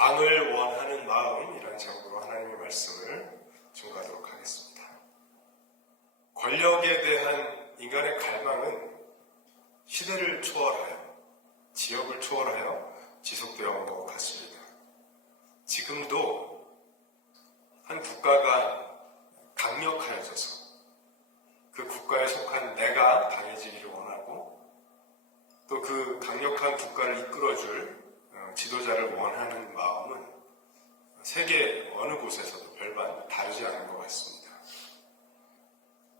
왕을 원하는 마음이라는 제목으로 하나님의 말씀을 증거하도록 하겠습니다. 권력에 대한 인간의 갈망은 시대를 초월하여, 지역을 초월하여 지속되어 온 것 같습니다. 지금도 한 국가가 강력하여져서 그 국가에 속한 내가 강해지기를 원하고 또 그 강력한 국가를 이끌어줄 지도자를 원하는 마음은 세계 어느 곳에서도 별반 다르지 않은 것 같습니다.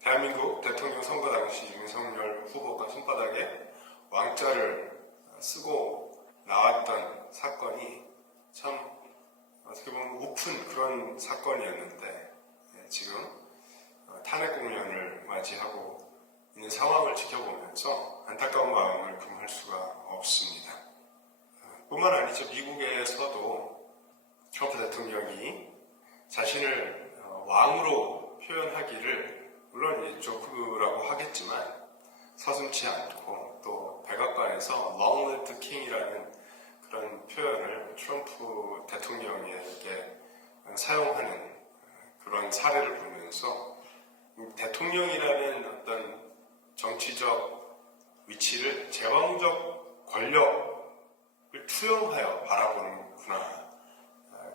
대한민국 대통령 선거 당시 윤석열 후보가 손바닥에 왕자를 쓰고 나왔던 사건이 참 어떻게 보면 우픈 그런 사건이었는데 지금 탄핵 국면을 맞이하고 있는 상황을 지켜보면서 안타까운 마음을 금할 수가 없습니다. 뿐만 아니죠. 미국에서도 트럼프 대통령이 자신을 왕으로 표현하기를 물론 조크라고 하겠지만 서슴지 않고 또 백악관에서 Long Live the King이라는 그런 표현을 트럼프 대통령에게 사용하는 그런 사례를 보면서 대통령이라는 어떤 정치적 위치를 제왕적 권력을 투영하여 바라보는구나,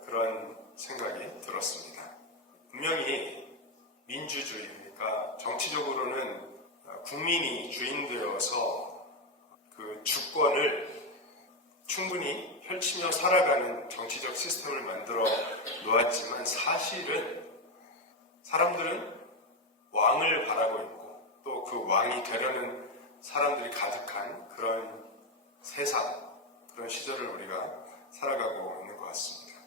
그런 생각이 들었습니다. 분명히 민주주의, 그러니까 정치적으로는 국민이 주인되어서 그 주권을 충분히 펼치며 살아가는 정치적 시스템을 만들어 놓았지만 사실은 사람들은 왕을 바라고 있고 또 그 왕이 되려는 사람들이 가득한 그런 세상, 그런 시절을 우리가 살아가고 있는 것 같습니다.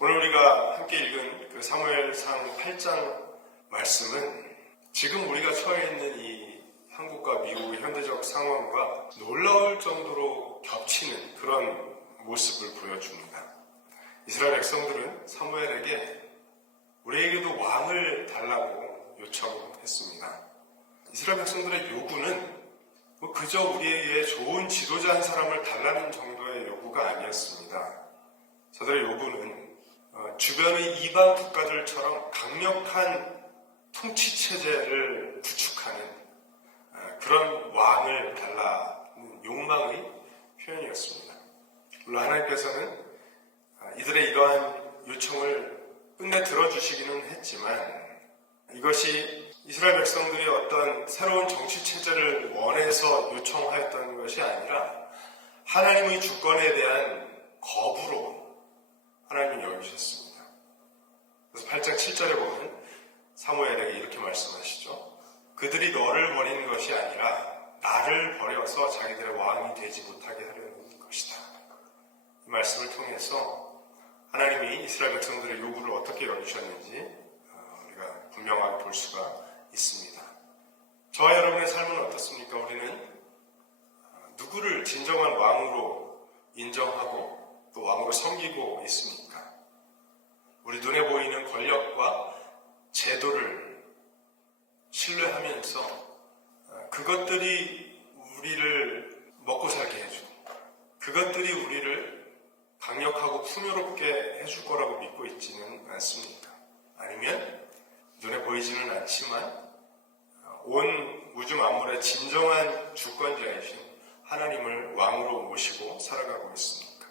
오늘 우리가 함께 읽은 그 사무엘상 8장 말씀은 지금 우리가 처해 있는 이 한국과 미국의 현대적 상황과 놀라울 정도로 겹치는 그런 모습을 보여줍니다. 이스라엘 백성들은 사무엘에게 우리에게도 왕을 달라고 요청했습니다. 이스라엘 백성들의 요구는 그저 우리에게 좋은 지도자 한 사람을 달라는 정도의 요구가 아니었습니다. 저들의 요구는 주변의 이방 국가들처럼 강력한 통치체제를 구축하는 그런 왕을 달라는 욕망의 표현이었습니다. 물론 하나님께서는 이들의 이러한 요청을 끝내 들어주시기는 했지만 이것이 이스라엘 백성들이 어떤 새로운 정치체제를 원해서 요청하였던 것이 아니라 하나님의 주권에 대한 거부로 하나님은 여기셨습니다. 그래서 8장 7절에 보면 사무엘에게 이렇게 말씀하시죠. 그들이 너를 버리는 것이 아니라 나를 버려서 자기들의 왕이 되지 못하게 하려는 것이다. 이 말씀을 통해서 하나님이 이스라엘 백성들의 요구를 어떻게 여기셨는지 우리가 분명하게 볼 수가 있습니다. 저와 여러분의 삶은 어떻습니까? 우리는 누구를 진정한 왕으로 인정하고 또 왕으로 섬기고 있습니까? 우리 눈에 보이는 권력과 제도를 신뢰하면서 그것들이 우리를 먹고 살게 해주고 그것들이 우리를 강력하고 풍요롭게 해줄 거라고 믿고 있지는 않습니까? 아니면 눈에 보이지는 않지만 온 우주 만물의 진정한 주권자이신 하나님을 왕으로 모시고 살아가고 있습니까?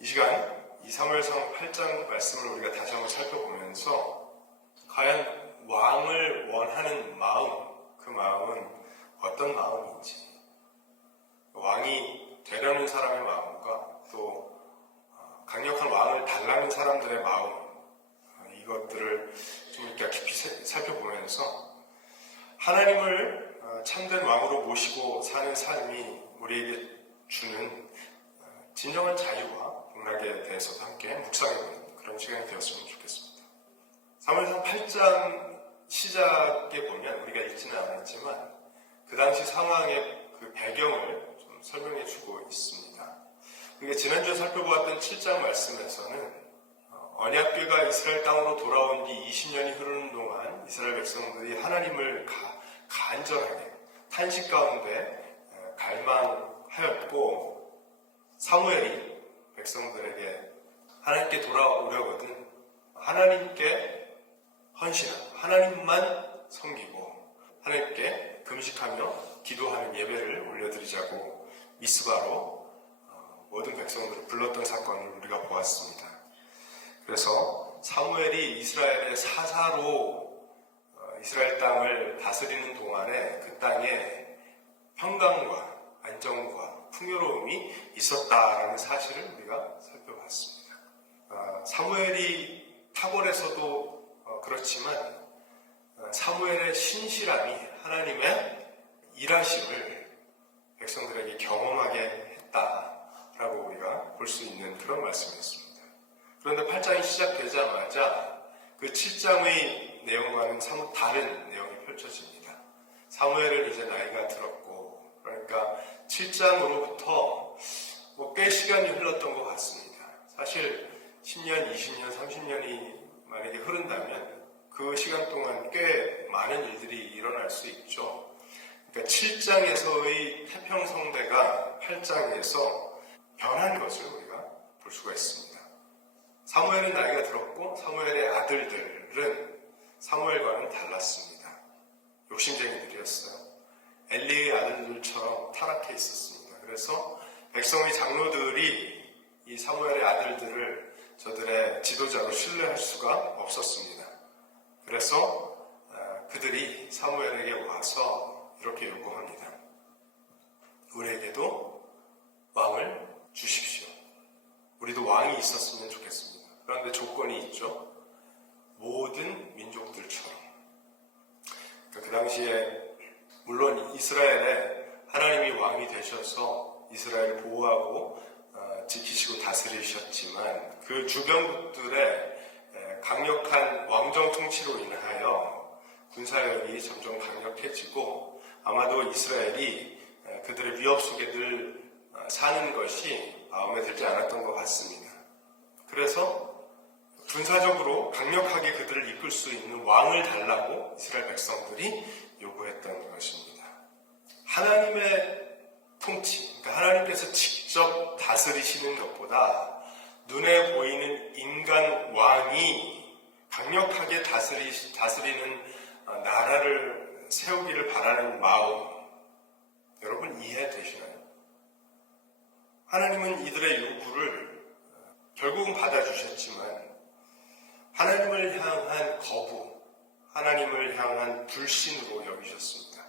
이 시간 이 사무엘상 8장 말씀을 우리가 다시 한번 살펴보면서 과연 왕을 원하는 마음, 그 마음은 어떤 마음인지, 왕이 되려는 사람의 마음과 또 강력한 왕을 달라는 사람들의 마음, 이것들을 좀 이렇게 깊이 살펴보면서 하나님을 참된 왕으로 모시고 사는 삶이 우리에게 주는 진정한 자유와 복락에 대해서도 함께 묵상해보는 그런 시간이 되었으면 좋겠습니다. 사무엘상 8장 시작에 보면 우리가 읽지는 않았지만 그 당시 상황의 그 배경을 좀 설명해주고 있습니다. 그러니까 지난주에 살펴보았던 7장 말씀에서는 언약궤가 이스라엘 땅으로 돌아온 뒤 20년이 흐르는 동안 이스라엘 백성들이 하나님을 간절하게 탄식 가운데 갈망하였고 사무엘이 백성들에게 하나님께 돌아오려거든 하나님께 헌신하고 하나님만 섬기고 하나님께 금식하며 기도하는 예배를 올려드리자고 미스바로 모든 백성들을 불렀던 사건을 우리가 보았습니다. 그래서 사무엘이 이스라엘의 사사로 이스라엘 땅을 다스리는 동안에 그 땅에 평강과 안정과 풍요로움이 있었다라는 사실을 우리가 살펴봤습니다. 사무엘이 탁월해서도 그렇지만 사무엘의 신실함이 하나님의 일하심을 백성들에게 경험하게 했다라고 우리가 볼 수 있는 그런 말씀이었습니다. 그런데 8장이 시작되자마자 그 7장의 내용과는 사뭇 다른 내용이 펼쳐집니다. 사무엘은 이제 나이가 들었고 그러니까 7장으로부터 꽤 시간이 흘렀던 것 같습니다. 사실 10년, 20년, 30년이 만약에 흐른다면 그 시간 동안 꽤 많은 일들이 일어날 수 있죠. 그러니까 7장에서의 태평성대가 8장에서 변한 것을 우리가 볼 수가 있습니다. 사무엘은 나이가 들었고 사무엘의 아들들은 사무엘과는 달랐습니다. 욕심쟁이들이었어요. 엘리의 아들들처럼 타락해 있었습니다. 그래서 백성의 장로들이 이 사무엘의 아들들을 저들의 지도자로 신뢰할 수가 없었습니다. 그래서 그들이 사무엘에게 와서 이렇게 요구합니다. 우리에게도 왕을 주십시오. 우리도 왕이 있었으면 좋겠습니다. 그런데 조건이 있죠. 모든 민족들처럼. 그 당시에 물론 이스라엘에 하나님이 왕이 되셔서 이스라엘을 보호하고 지키시고 다스리셨지만 그 주변국들의 강력한 왕정 통치로 인하여 군사력이 점점 강력해지고 아마도 이스라엘이 그들의 위협 속에 늘 사는 것이 마음에 들지 않았던 것 같습니다. 그래서 군사적으로 강력하게 그들을 이끌 수 있는 왕을 달라고 이스라엘 백성들이 요구했던 것입니다. 하나님의 통치, 그러니까 하나님께서 직접 다스리시는 것보다 눈에 보이는 인간 왕이 강력하게 다스리는 나라를 세우기를 바라는 마음, 여러분 이해되시나요? 하나님은 이들의 요구를 결국은 받아주셨지만 하나님을 향한 거부, 하나님을 향한 불신으로 여기셨습니다.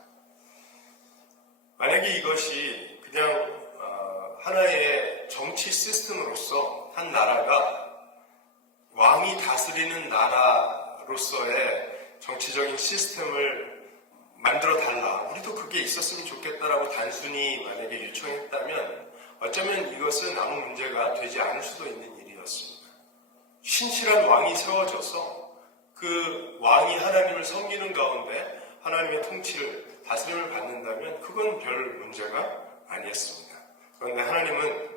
만약에 이것이 그냥 하나의 정치 시스템으로서 한 나라가 왕이 다스리는 나라로서의 정치적인 시스템을 만들어 달라, 우리도 그게 있었으면 좋겠다라고 단순히 만약에 요청했다면 어쩌면 이것은 아무 문제가 되지 않을 수도 있는 일이었습니다. 신실한 왕이 세워져서 그 왕이 하나님을 섬기는 가운데 하나님의 통치를, 다스림을 받는다면 그건 별 문제가 아니었습니다. 그런데 하나님은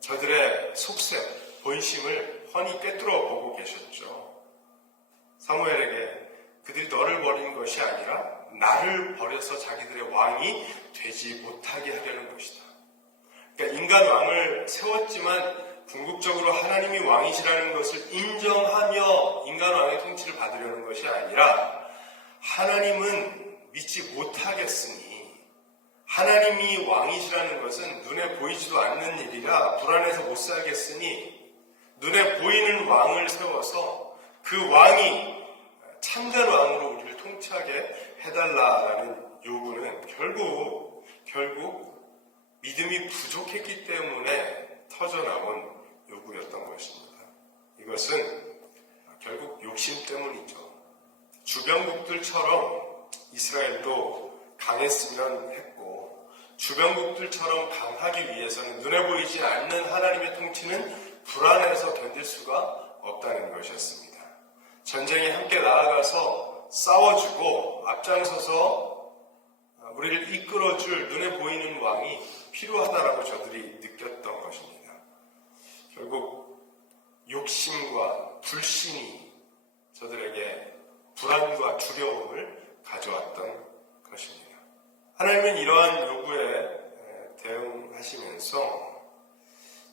저들의 속셈, 본심을 훤히 꿰뚫어 보고 계셨죠. 사무엘에게 그들이 너를 버리는 것이 아니라 나를 버려서 자기들의 왕이 되지 못하게 하려는 것이다. 그러니까 인간 왕을 세웠지만 궁극적으로 하나님이 왕이시라는 것을 인정하며 인간 왕의 통치를 받으려는 것이 아니라 하나님은 믿지 못하겠으니 하나님이 왕이시라는 것은 눈에 보이지도 않는 일이라 불안해서 못 살겠으니 눈에 보이는 왕을 세워서 그 왕이 참된 왕으로 우리를 통치하게 해달라라는 요구는 결국 믿음이 부족했기 때문에 터져나온 요구였던 것입니다. 이것은 결국 욕심 때문이죠. 주변국들처럼 이스라엘도 강했으면 했고 주변국들처럼 강하기 위해서는 눈에 보이지 않는 하나님의 통치는 불안해서 견딜 수가 없다는 것이었습니다. 전쟁에 함께 나아가서 싸워주고 앞장서서 우리를 이끌어줄 눈에 보이는 왕이 필요하다라고 저들이 느꼈던 것입니다. 결국 욕심과 불신이 저들에게 불안과 두려움을 가져왔던 것입니다. 하나님은 이러한 요구에 대응하시면서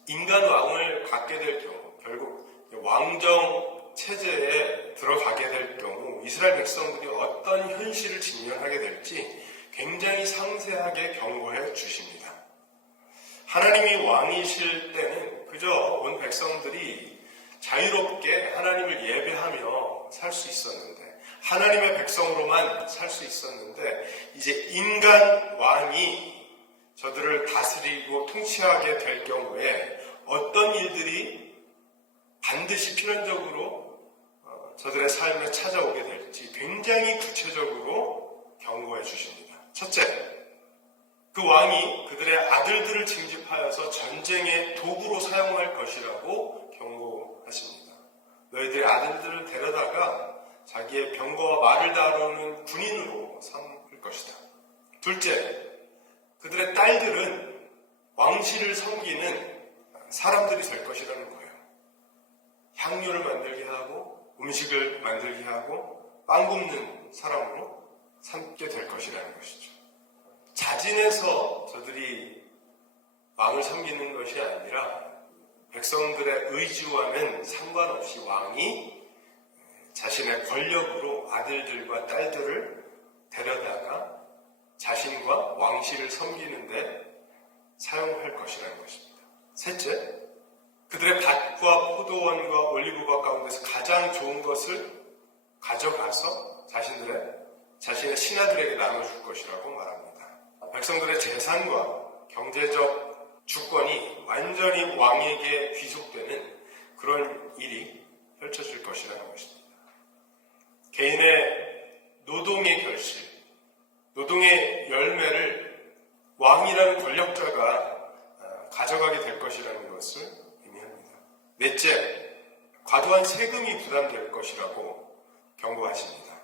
인간 왕을 갖게 될 경우, 결국 왕정 체제에 들어가게 될 경우 이스라엘 백성들이 어떤 현실을 직면하게 될지 굉장히 상세하게 경고해 주십니다. 하나님이 왕이실 때는 그저 온 백성들이 자유롭게 하나님을 예배하며 살 수 있었는데, 하나님의 백성으로만 살 수 있었는데, 이제 인간 왕이 저들을 다스리고 통치하게 될 경우에 어떤 일들이 반드시 필연적으로 저들의 삶에 찾아오게 될지 굉장히 구체적으로 경고해 주십니다. 첫째, 그 왕이 그들의 아들들을 징집하여서 전쟁의 도구로 사용할 것이라고 경고하십니다. 너희들의 아들들을 데려다가 자기의 병거와 말을 다루는 군인으로 삼을 것이다. 둘째, 그들의 딸들은 왕실을 섬기는 사람들이 될 것이라는 거예요. 향료를 만들게 하고 음식을 만들게 하고 빵 굽는 사람으로 삼게 될 것이라는 것이죠. 자진해서 저들이 왕을 섬기는 것이 아니라 백성들의 의지와는 상관없이 왕이 자신의 권력으로 아들들과 딸들을 데려다가 자신과 왕실을 섬기는데 사용할 것이라는 것입니다. 셋째, 그들의 밭과 포도원과 올리브밭 가운데서 가장 좋은 것을 가져가서 자신의 신하들에게 나눠줄 것이라고 말합니다. 백성들의 재산과 경제적 주권이 완전히 왕에게 귀속되는 그런 일이 펼쳐질 것이라는 것입니다. 개인의 노동의 결실, 노동의 열매를 왕이라는 권력자가 가져가게 될 것이라는 것을 의미합니다. 넷째, 과도한 세금이 부담될 것이라고 경고하십니다.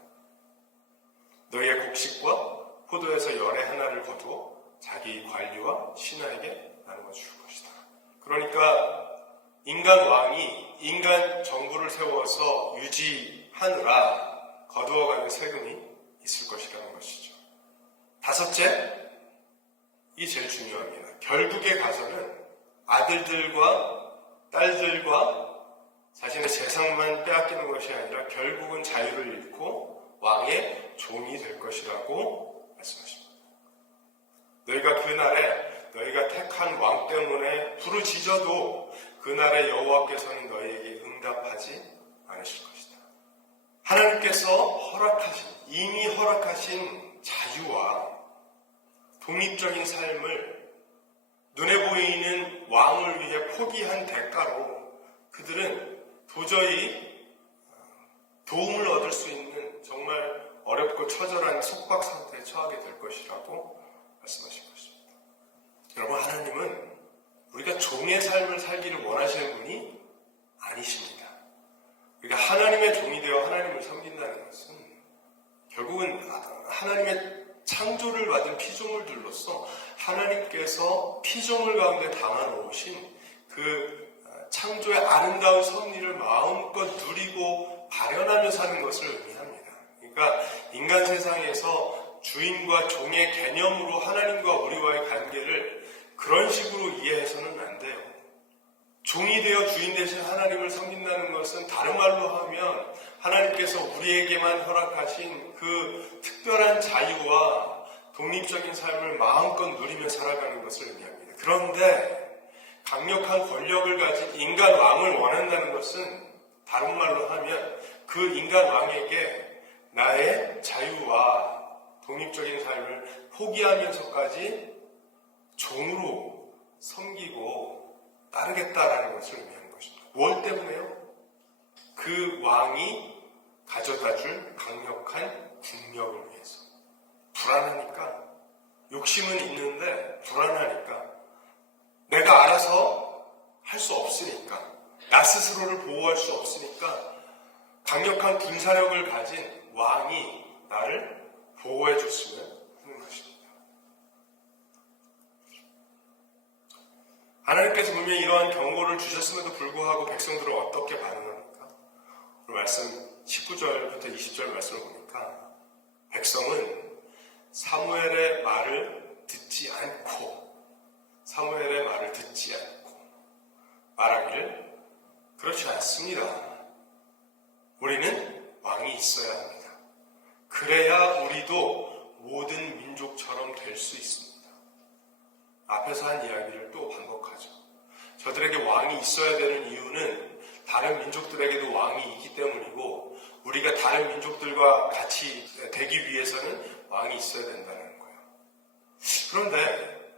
너희의 곡식과 포도에서 열의 하나를 거두어 자기 관리와 신하에게 나누어 줄 것이다. 그러니까 인간 왕이 인간 정부를 세워서 유지하느라 거두어가는 세금이 있을 것이라는 것이죠. 다섯째, 이게 제일 중요합니다. 결국에 가서는 아들들과 딸들과 자신의 재산만 빼앗기는 것이 아니라 결국은 자유를 잃고 왕의 종이 될 것이라고 말씀하십니다. 너희가 그날에 너희가 택한 왕 때문에 부르짖어도 그날에 여호와께서는 너희에게 응답하지 않으실 것이다. 하나님께서 이미 허락하신 자유와 독립적인 삶을 눈에 보이는 왕을 위해 포기한 대가로 그들은 도저히 도움을 얻을 수 있는 정말 어렵고 처절한 속박 상태에 처하게 될 것이라고 말씀하신 것입니다. 여러분, 하나님은 우리가 종의 삶을 살기를 원하시는 분이 아니십니다. 우리가 하나님의 종이 되어 하나님을 섬긴다는 것은 결국은 하나님의 창조를 받은 피조물들로서 하나님께서 피조물 가운데 담아놓으신 그 창조의 아름다운 섭리를 마음껏 누리고 발현하며 사는 것을 의미합니다. 그러니까 인간 세상에서 주인과 종의 개념으로 하나님과 우리와의 관계를 그런 식으로 이해해서는 안 돼요. 종이 되어 주인 대신 하나님을 섬긴다는 것은 다른 말로 하면 하나님께서 우리에게만 허락하신 그 특별한 자유와 독립적인 삶을 마음껏 누리며 살아가는 것을 의미합니다. 그런데 강력한 권력을 가진 인간 왕을 원한다는 것은 다른 말로 하면 그 인간 왕에게 나의 자유와 독립적인 삶을 포기하면서까지 종으로 섬기고 따르겠다라는 것을 의미하는 것입니다. 무엇 때문에요? 그 왕이 가져다줄 강력한 국력을 위해서. 불안하니까, 욕심은 있는데 불안하니까, 내가 알아서 할 수 없으니까, 나 스스로를 보호할 수 없으니까 강력한 군사력을 가진 왕이 나를 보호해 줬으면 하는 것입니다. 하나님께서 분명히 이러한 경고를 주셨음에도 불구하고 백성들은 어떻게 반응합니까? 오늘 말씀 19절부터 20절 말씀을 보니까 백성은 사무엘의 말을 듣지 않고 말하기를 그렇지 않습니다. 우리는 왕이 있어야 합니다. 그래야 우리도 모든 민족처럼 될 수 있습니다. 앞에서 한 이야기를 또 반복하죠. 저들에게 왕이 있어야 되는 이유는 다른 민족들에게도 왕이 있기 때문이고 우리가 다른 민족들과 같이 되기 위해서는 왕이 있어야 된다는 거예요. 그런데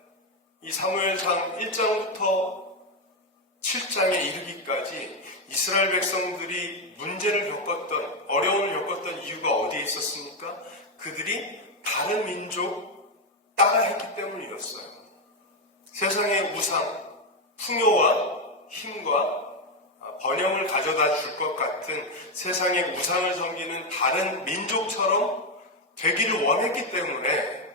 이 사무엘상 1장부터 7장에 이르기까지 이스라엘 백성들이 문제를 겪었던, 어려움을 겪었던 이유가 어디에 있었습니까? 그들이 다른 민족 따라했기 때문이었어요. 세상의 우상, 풍요와 힘과 번영을 가져다 줄 것 같은 세상의 우상을 섬기는 다른 민족처럼 되기를 원했기 때문에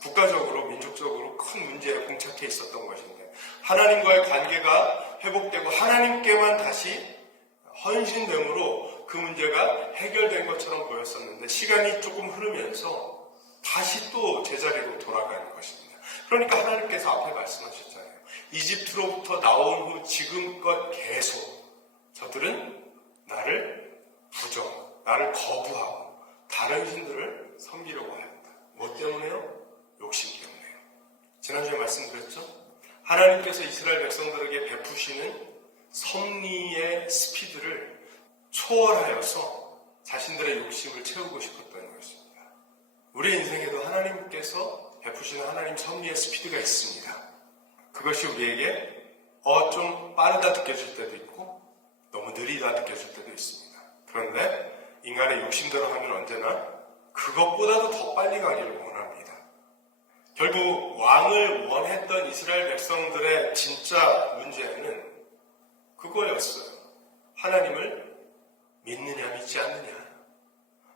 국가적으로, 민족적으로 큰 문제에 봉착해 있었던 것인데 하나님과의 관계가 회복되고 하나님께만 다시 헌신됨으로 그 문제가 해결된 것처럼 보였었는데 시간이 조금 흐르면서 다시 또 제자리로 돌아가는 것입니다. 그러니까 하나님께서 앞에 말씀하셨잖아요. 이집트로부터 나온 후 지금껏 계속 저들은 나를 나를 거부하고 다른 신들을 섬기려고 하였다. 뭐 때문에요? 욕심 때문에요. 지난주에 말씀드렸죠? 하나님께서 이스라엘 백성들에게 베푸시는 섭리의 스피드를 초월하여서 자신들의 욕심을 채우고 싶었던 것입니다. 우리 인생에도 하나님께서 베푸시는 하나님 섭리의 스피드가 있습니다. 그것이 우리에게 좀 빠르다 느껴질 때도 있고 너무 느리다 느껴질 때도 있습니다. 그런데 인간의 욕심대로 하면 언제나 그것보다도 더 빨리 가기를 원합니다. 결국 왕을 원했던 이스라엘 백성들의 진짜 문제는 그거였어요. 하나님을 믿느냐 믿지 않느냐,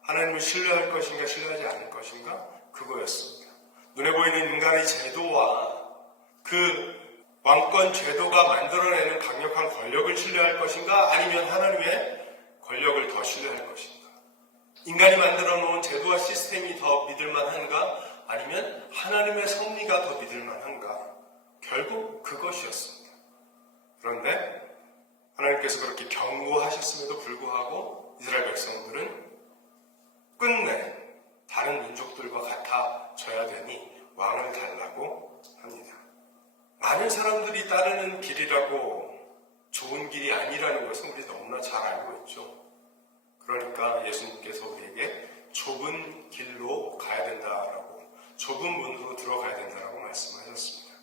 하나님을 신뢰할 것인가 신뢰하지 않을 것인가, 그거였습니다. 눈에 보이는 인간의 제도와 그 왕권 제도가 만들어내는 강력한 권력을 신뢰할 것인가, 아니면 하나님의 권력을 더 신뢰할 것인가, 인간이 만들어 놓은 제도와 시스템이 더 믿을만한가, 아니면 하나님의 섭리가 더 믿을만한가, 결국 그것이었습니다. 그런데 하나님께서 그렇게 경고하셨음에도 불구하고 이스라엘 백성들은 끝내 다른 민족들과 같아져야 되니 왕을 달라고 합니다. 많은 사람들이 따르는 길이라고 좋은 길이 아니라는 것은 우리 너무나 잘 알고 있죠. 그러니까 예수님께서 우리에게 좁은 길로 가야 된다라고, 좁은 문으로 들어가야 된다라고 말씀하셨습니다.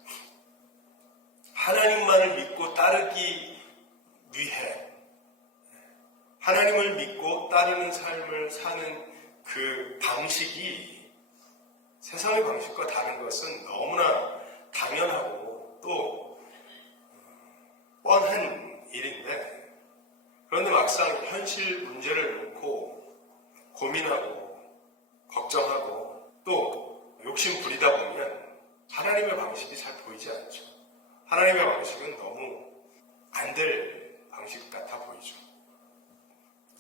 하나님만을 믿고 따르기 위해 하나님을 믿고 따르는 삶을 사는 그 방식이 세상의 방식과 다른 것은 너무나 당연하고 또 뻔한 일인데, 그런데 막상 현실 문제를 놓고 고민하고 걱정하고 또 욕심 부리다 보면 하나님의 방식이 잘 보이지 않죠. 하나님의 방식은 너무 안 될 방식 같아 보이죠.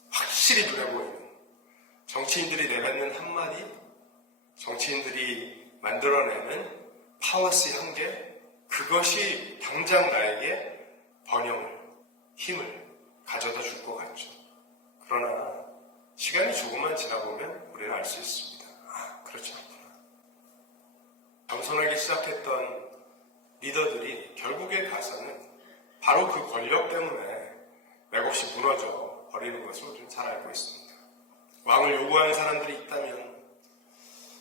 확실히 눈에 보이는 정치인들이 내뱉는 한마디, 정치인들이 만들어내는 파워스 한계, 그것이 당장 나에게 번영을, 힘을 가져다 줄 것 같죠. 그러나 시간이 조금만 지나보면 우리는 알 수 있습니다. 그렇지 않구나. 겸손하게 시작했던 리더들이 결국에 가서는 바로 그 권력 때문에 맥없이 무너져 버리는 것을 우리는 잘 알고 있습니다. 왕을 요구하는 사람들이 있다면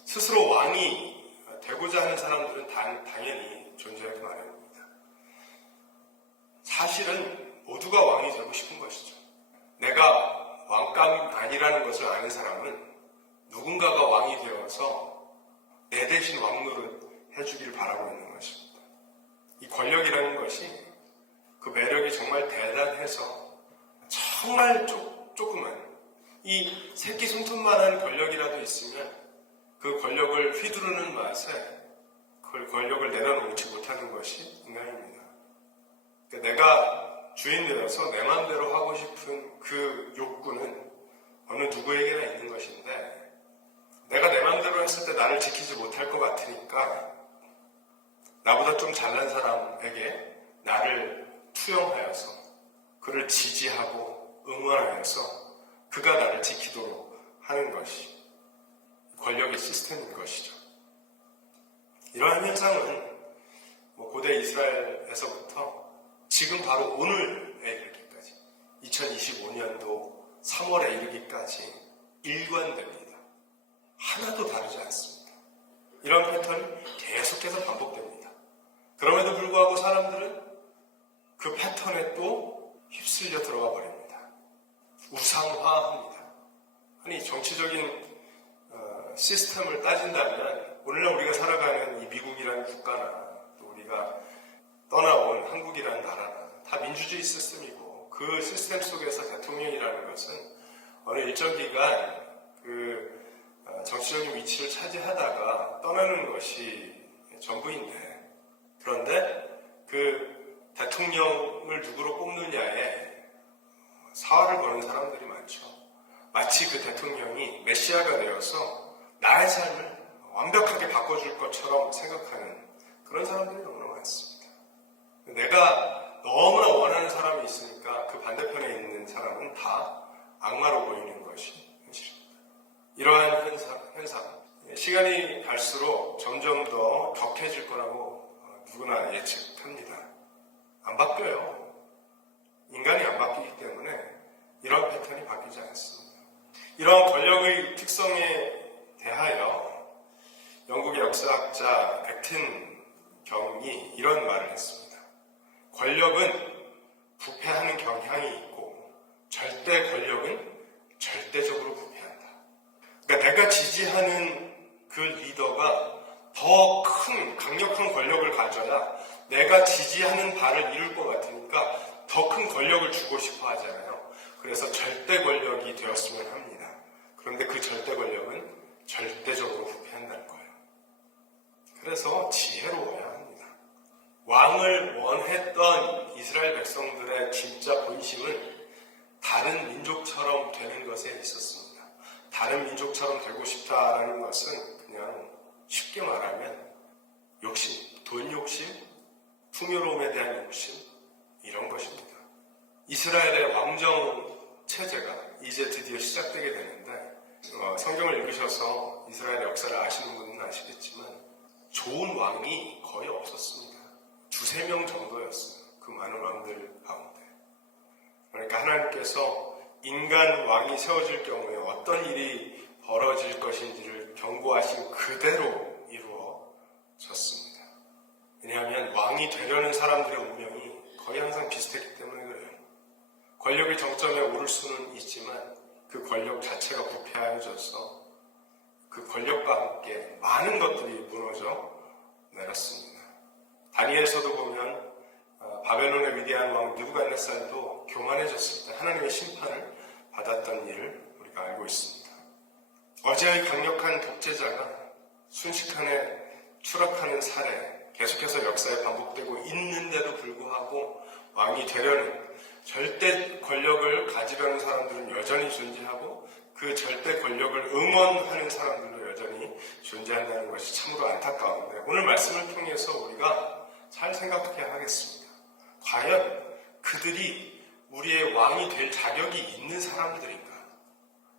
스스로 왕이 되고자 하는 사람들은 당연히 존재하기 마련입니다. 사실은 모두가 왕이 되고 싶은 것이죠. 내가 왕감 아니라는 것을 아는 사람은 누군가가 왕이 되어서 내 대신 왕노릇 해주기를 바라고 있는 것입니다. 이 권력이라는 것이 그 매력이 정말 대단해서 정말 조그만 이 새끼 손톱만한 권력이라도 있으면 그 권력을 휘두르는 맛에 그 권력을 내려놓지 못하는 것이 인간입니다. 그러니까 내가 주인 되어서 내 마음대로 하고 싶은 그 욕구는 어느 누구에게나 있는 것인데, 내가 내 마음대로 했을 때 나를 지키지 못할 것 같으니까 나보다 좀 잘난 사람에게 나를 투영하여서 그를 지지하고 응원하여서 그가 나를 지키도록 하는 것이 권력의 시스템인 것이죠. 이러한 현상은 고대 이스라엘에서부터 지금 바로 오늘에 이르기까지 2025년도 3월에 이르기까지 일관됩니다. 하나도 다르지 않습니다. 이런 패턴이 계속해서 반복됩니다. 그럼에도 불구하고 사람들은 그 패턴에 또 휩쓸려 들어가 버립니다. 우상화합니다. 아니 정치적인 시스템을 따진다면 오늘날 우리가 살아가는 이 미국이라는 국가나 또 우리가 떠나온 한국이라는 나라나 다 민주주의 시스템이고 그 시스템 속에서 대통령이라는 것은 어느 일정 기간 그 정치적인 위치를 차지하다가 떠나는 것이 전부인데 그런데 그 대통령을 누구로 뽑느냐에 사활을 거는 사람들이 많죠. 마치 그 대통령이 메시아가 되어서 나의 삶을 완벽하게 바꿔줄 것처럼 생각하는 그런 사람들이 너무나 많습니다. 내가 너무나 원하는 사람이 있으니까 그 반대편에 있는 사람은 다 악마로 보이는 것이 현실입니다. 이러한 현상, 시간이 갈수록 점점 더 격해질 거라고 누구나 예측합니다. 안 바뀌어요. 인간이 안 바뀌기 때문에 이런 패턴이 바뀌지 않습니다. 이런 권력의 특성에 대하여 영국의 역사학자 백튼 경이 이런 말을 했습니다. 권력은 부패하는 경향이 있고 절대 권력은 절대적으로 부패한다. 그러니까 내가 지지하는 그 리더가 더 큰 강력한 권력을 가져야 내가 지지하는 바를 이룰 것 같으니까 더 큰 권력을 주고 싶어 하잖아요. 그래서 절대 권력이 되었으면 합니다. 그런데 그 절대 권력은 절대적으로 부패한다는 거예요. 그래서 지혜로워야 합니다. 왕을 원했던 이스라엘 백성들의 진짜 본심은 다른 민족처럼 되는 것에 있었습니다. 다른 민족처럼 되고 싶다라는 것은 그냥 쉽게 말하면 욕심, 돈 욕심, 풍요로움에 대한 욕심 이런 것입니다. 이스라엘의 왕정 체제가 이제 드디어 시작되게 되는데 성경을 읽으셔서 이스라엘의 역사를 아시는 분은 아시겠지만 좋은 왕이 거의 없었습니다. 두세 명 정도였어요. 그 많은 왕들 가운데. 그러니까 하나님께서 인간 왕이 세워질 경우에 어떤 일이 벌어질 것인지를 경고하신 그대로 이루어졌습니다. 왜냐하면 왕이 되려는 사람들의 운명이 거의 항상 비슷했기 때문에 그래요. 권력의 정점에 오를 수는 있지만 그 권력 자체가 부패하여져서 그 권력과 함께 많은 것들이 무너져 내렸습니다. 다니엘서도 보면 바벨론의 위대한 왕 느부갓네살도 교만해졌을 때 하나님의 심판을 받았던 일을 우리가 알고 있습니다. 어제의 강력한 독재자가 순식간에 추락하는 사례 계속해서 역사에 반복되고 있는데도 불구하고 왕이 되려는 절대 권력을 가지려는 사람들은 여전히 존재하고 그 절대 권력을 응원하는 사람들도 여전히 존재한다는 것이 참으로 안타까운데 오늘 말씀을 통해서 우리가 잘 생각해야 하겠습니다. 과연 그들이 우리의 왕이 될 자격이 있는 사람들인가?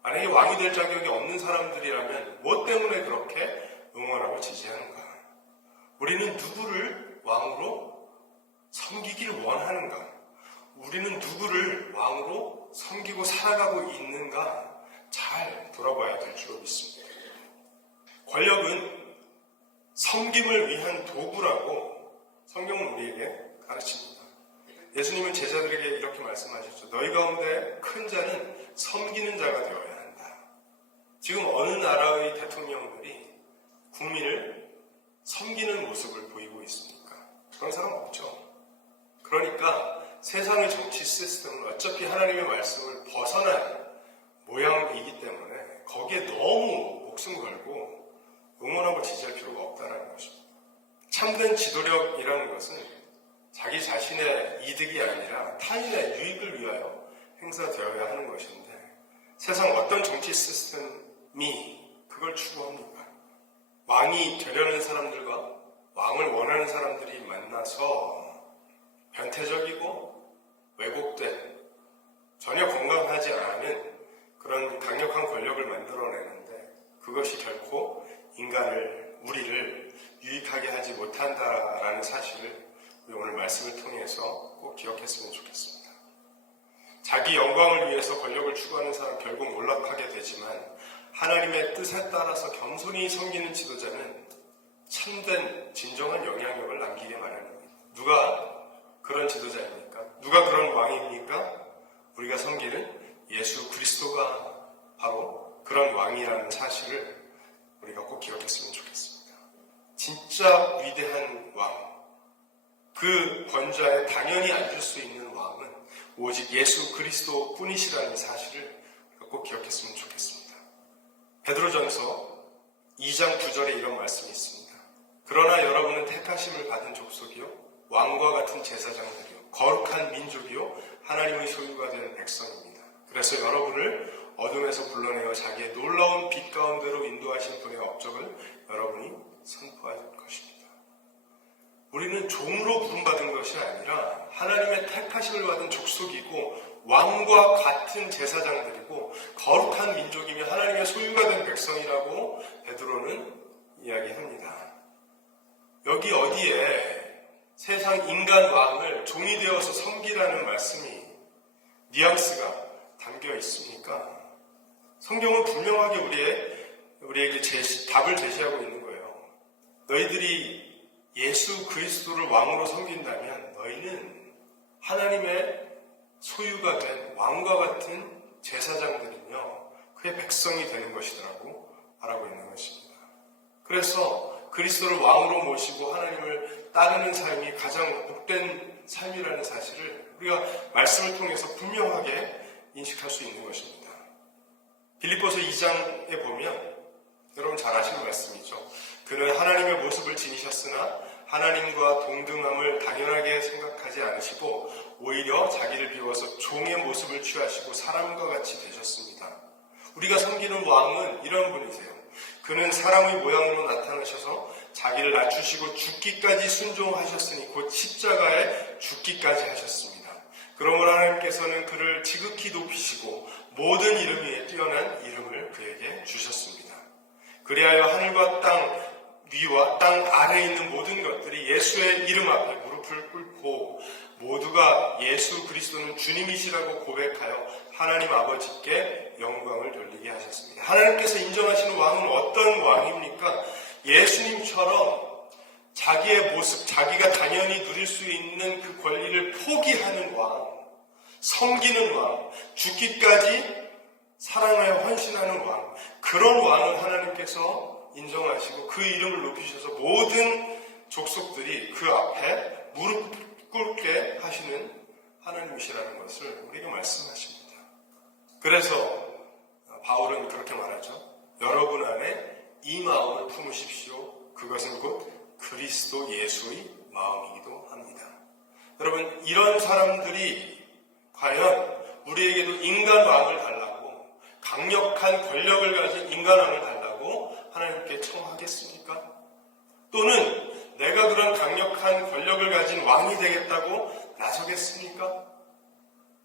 만약에 왕이 될 자격이 없는 사람들이라면 무엇 때문에 그렇게 응원하고 지지하는가? 우리는 누구를 왕으로 섬기기를 원하는가? 우리는 누구를 왕으로 섬기고 살아가고 있는가? 잘 돌아봐야 될 줄로 믿습니다. 권력은 섬김을 위한 도구라고 성경은 우리에게 가르칩니다. 예수님은 제자들에게 이렇게 말씀하셨죠. 너희 가운데 큰 자는 섬기는 자가 되어야 한다. 지금 어느 나라의 대통령들이 국민을 섬기는 모습을 보이고 있습니까? 그런 사람 없죠. 그러니까 세상의 정치 시스템은 어차피 하나님의 말씀을 벗어난 모양이기 때문에 거기에 너무 목숨 걸고 응원하고 지지할 필요가 없다는 것입니다. 참된 지도력이라는 것은 자기 자신의 이득이 아니라 타인의 유익을 위하여 행사되어야 하는 것인데 세상 어떤 정치 시스템이 그걸 추구합니까? 왕이 되려는 사람들과 왕을 원하는 사람들이 만나서 변태적이고 왜곡된, 전혀 건강하지 않은 그런 강력한 권력을 만들어내는데 그것이 결코 우리를 유익하게 하지 못한다라는 사실을 우리 오늘 말씀을 통해서 꼭 기억했으면 좋겠습니다. 자기 영광을 위해서 권력을 추구하는 사람 결국 몰락하게 되지만 하나님의 뜻에 따라서 겸손히 섬기는 지도자는 참된 진정한 영향력을 남기게 마련입니다. 누가 그런 지도자입니까? 누가 그런 왕입니까? 우리가 섬기는 예수 그리스도가 바로 그런 왕이라는 사실을 우리가 꼭 기억했으면 좋겠습니다. 진짜 위대한 왕, 그 권좌에 당연히 앉을 수 있는 왕은 오직 예수 그리스도 뿐이시라는 사실을 우리가 꼭 기억했으면 좋겠습니다. 베드로전서 2장 9절에 이런 말씀이 있습니다. 그러나 여러분은 택하심을 받은 족속이요 왕과 같은 제사장들이요 거룩한 민족이요 하나님의 소유가 된 백성입니다. 그래서 여러분을 어둠에서 불러내어 자기의 놀라운 빛 가운데로 인도하신 분의 업적을 여러분이 선포할 것입니다. 우리는 종으로 부름받은 것이 아니라 하나님의 택하심을 받은 족속이고 왕과 같은 제사장들이고 거룩한 민족이며 하나님의 소유가 된 백성이라고 베드로는 이야기합니다. 여기 어디에 세상 인간 왕을 종이 되어서 섬기라는 말씀이 뉘앙스가 담겨 있습니까? 성경은 분명하게 우리에게 답을 제시하고 있는 거예요. 너희들이 예수 그리스도를 왕으로 섬긴다면 너희는 하나님의 소유가 된 왕과 같은 제사장들이며 그의 백성이 되는 것이라고 말하고 있는 것입니다. 그래서 그리스도를 왕으로 모시고 하나님을 따르는 삶이 가장 복된 삶이라는 사실을 우리가 말씀을 통해서 분명하게 인식할 수 있는 것입니다. 빌립보서 2장에 보면 여러분 잘 아시는 말씀이죠. 그는 하나님의 모습을 지니셨으나 하나님과 동등함을 당연하게 생각하지 않으시고 오히려 자기를 비워서 종의 모습을 취하시고 사람과 같이 되셨습니다. 우리가 섬기는 왕은 이런 분이세요. 그는 사람의 모양으로 나타나셔서 자기를 낮추시고 죽기까지 순종하셨으니 곧 십자가에 죽기까지 하셨습니다. 그러므로 하나님께서는 그를 지극히 높이시고 모든 이름 위에 뛰어난 이름을 그에게 주셨습니다. 그리하여 하늘과 땅 위와 땅 아래에 있는 모든 것들이 예수의 이름 앞에 무릎을 꿇고 모두가 예수 그리스도는 주님이시라고 고백하여 하나님 아버지께 영광을 돌리게 하셨습니다. 하나님께서 인정하시는 왕은 어떤 왕입니까? 예수님처럼 자기의 모습, 자기가 당연히 누릴 수 있는 그 권리를 포기하는 왕, 섬기는 왕, 죽기까지 사랑하여 헌신하는 왕, 그런 왕은 하나님께서 인정하시고 그 이름을 높이셔서 모든 족속들이 그 앞에 무릎 꿇게 하시는 하나님이시라는 것을 우리에게 말씀하십니다. 그래서 바울은 그렇게 말하죠. 여러분 안에 이 마음을 품으십시오. 그것은 곧 그리스도 예수의 마음이기도 합니다. 여러분, 이런 사람들이 과연 우리에게도 인간 왕을 달라고, 강력한 권력을 가진 인간 왕을 달라고 하나님께 청하겠습니까? 또는 내가 그런 강력한 권력을 가진 왕이 되겠다고 나서겠습니까?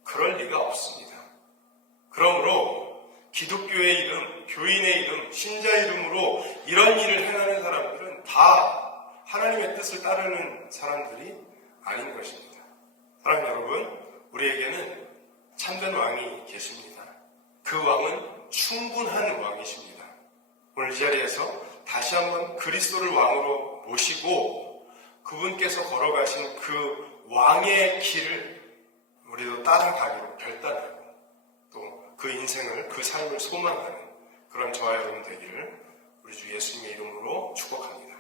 그럴 리가 없습니다. 그러므로 기독교의 이름, 교인의 이름, 신자 이름으로 이런 일을 행하는 사람들은 다 하나님의 뜻을 따르는 사람들이 아닌 것입니다. 사랑하는 여러분, 우리에게는 참된 왕이 계십니다. 그 왕은 충분한 왕이십니다. 오늘 이 자리에서 다시 한번 그리스도를 왕으로 모시고 그분께서 걸어가신 그 왕의 길을 우리도 따라가기로 결단하고 또 그 인생을, 그 삶을 소망하는 그런 저와 여러분 되기를 우리 주 예수님의 이름으로 축복합니다.